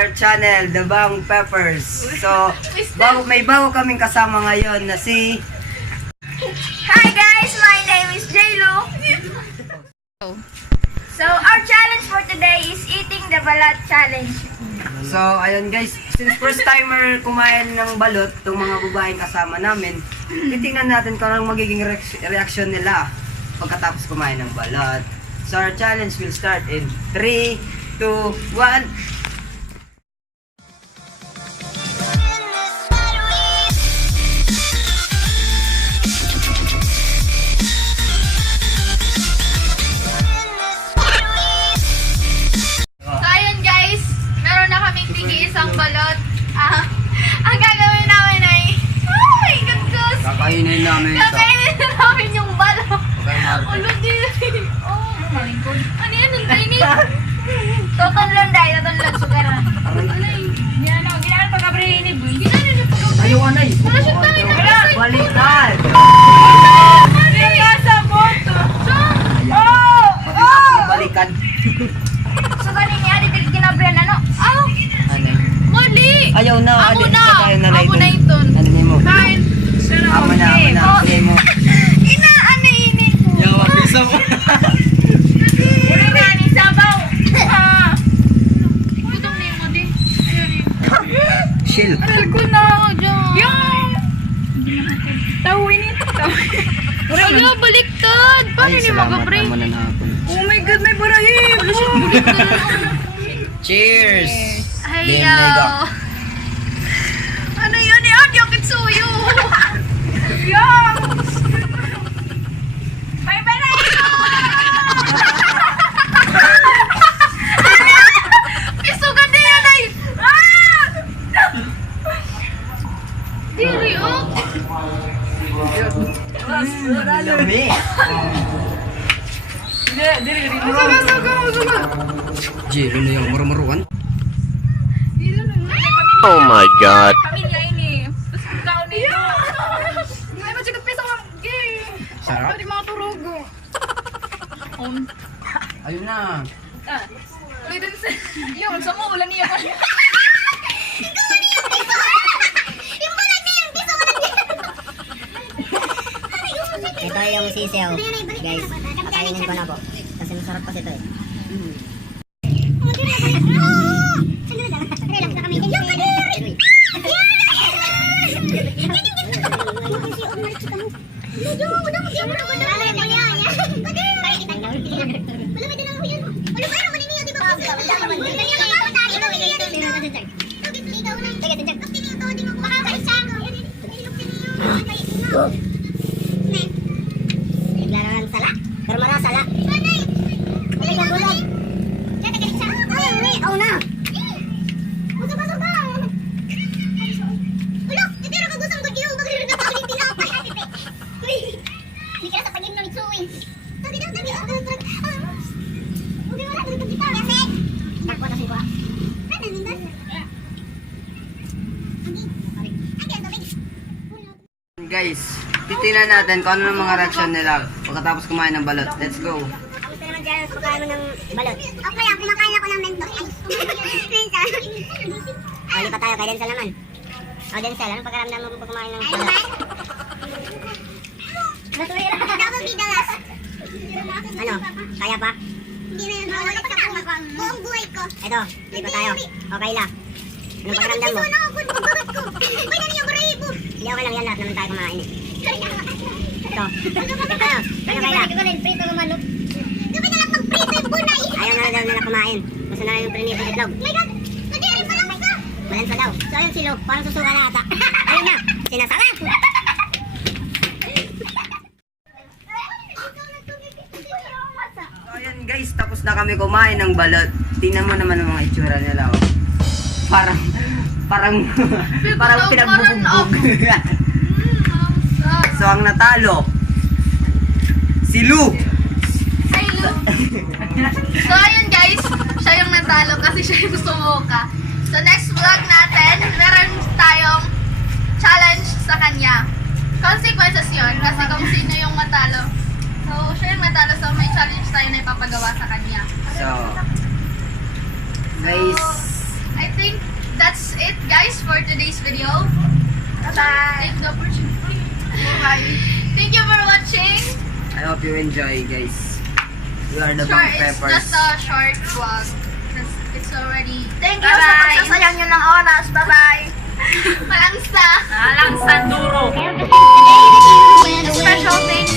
our channel, The Bang Peppers. So, may bago kaming kasama ngayon na si... Hi guys, my name is J-Lo. So, our challenge for today is eating the balat challenge. So, ayun guys, since first timer kumain ng balot, itong mga babaeng kasama namin, titingnan natin kung anong magiging reaction nila pagkatapos kumain ng balot. So, our challenge will start in 3, 2, 1. Isang balot. Ang gagawin namin ay, oh my God, Diyos! Kakainin namin ito. Kakainin na namin yung balot. Okay, Ulo din. Oh, malingkod. Ano yan? Ang tainis. Tutunlon dahil. Tutunlon. Sugaran. Alay. Yan o. Ginaan pagkabrihinib. Ginaan na pagkabrihinib. Ayaw, anay. Wala siya tayo. Baliktad. Mali ka sa boto. Balikan. So, kanini, adi ginabrihan ano? Aw! Anay. Mali! Ayaw na. Ako adi, na! isa tayo na Ako na ito. Ano niyo mo? Kain! Ama na. Sige mo. Inaanainin ko. Yawa, bisa mo. Uri na ni sabaw. Tutong ni mo din. Chill. Aral ko na ako dyan. Yung! Tawin ito. Ayaw, baliktad. Paano ni mag-pray? Oh my God, may barahim. Cheers! Ayaw. Ano yun eh? Adi ang kitsuyo. Ayaw. May barahim. Isugan din yan ay. Diri oh. Lami! Ji, ano yung marumaruan? Oh my God. Pamilya ini. Tapos ikaw nito. Ay, machigot piso ang gay. Sarap? Pwede mga turugo. Ayun na. Ulitin sa... Yun, sa mo, ulan niya pa. Ito yung sisiyaw, guys. Pakainin ko na po. Kasi masarap kasi ito eh. Naglarangan sala. Karmara sala. Ay, nagulog. Oh na. Masuk ba? Ulo, itira ka gusang ko giyo bagay na pagli tinapay ate. Uy. Di ka sa pagin no itsuin. Tagi daw. Okay, wala dito kita. Kasi. Takwa na siya. Ano nindot? Guys, titingnan natin kung ano ang mga reaction nila pagkatapos kumain ng balot. Let's go! Gusto naman dyan, pagkain mo ng balot. Okay lang, kumakain ako ng mentos. Mentos. Ay, pa tayo kay Denzel naman. O, Denzel, anong pagkaramdam mo pag kumain ng balot? Natuloy lang. Double be the last. Ano? Kaya pa? Hindi na yun. Mawalik sa buong buhay ko. Ito, hindi pa tayo. Okay lang. Anong pagkaramdam mo? Hindi, okay lang yan, lahat naman tayo kumain eh. Ito. Ano kaya? Prito ng manok. Gabi na lang mag-prito yung bunay. Ayaw na daw nila kumain. Gusto na lang yung prinito ng itlog. Oh my God! Nadiri pa lang ka! Malansa daw. So ayun silo, parang susuka na ata. Ayun na, sinasarap! So ayan guys, tapos na kami kumain ng balot. Tingnan mo naman ang mga itsura nila. Oh. Parang pinagbubugbog. So ang natalo, si Lu. Hi, Lu. So, ayun guys, siya yung natalo kasi siya yung sumuka. So, next vlog natin, meron tayong challenge sa kanya. Consequences yun, kasi kung sino yung matalo. So, siya yung matalo, so may challenge tayo na ipapagawa sa kanya. So, guys, I think it guys for today's video. Bye-bye. Take the opportunity. Bye. Thank you for watching. I hope you enjoy, guys. We are the Sure, Bang it's Peppers. just a short vlog. It's already... Thank you sa pagsasayang nyo ng oras. Bye-bye. Malangsa. Alang sanduro. Special thank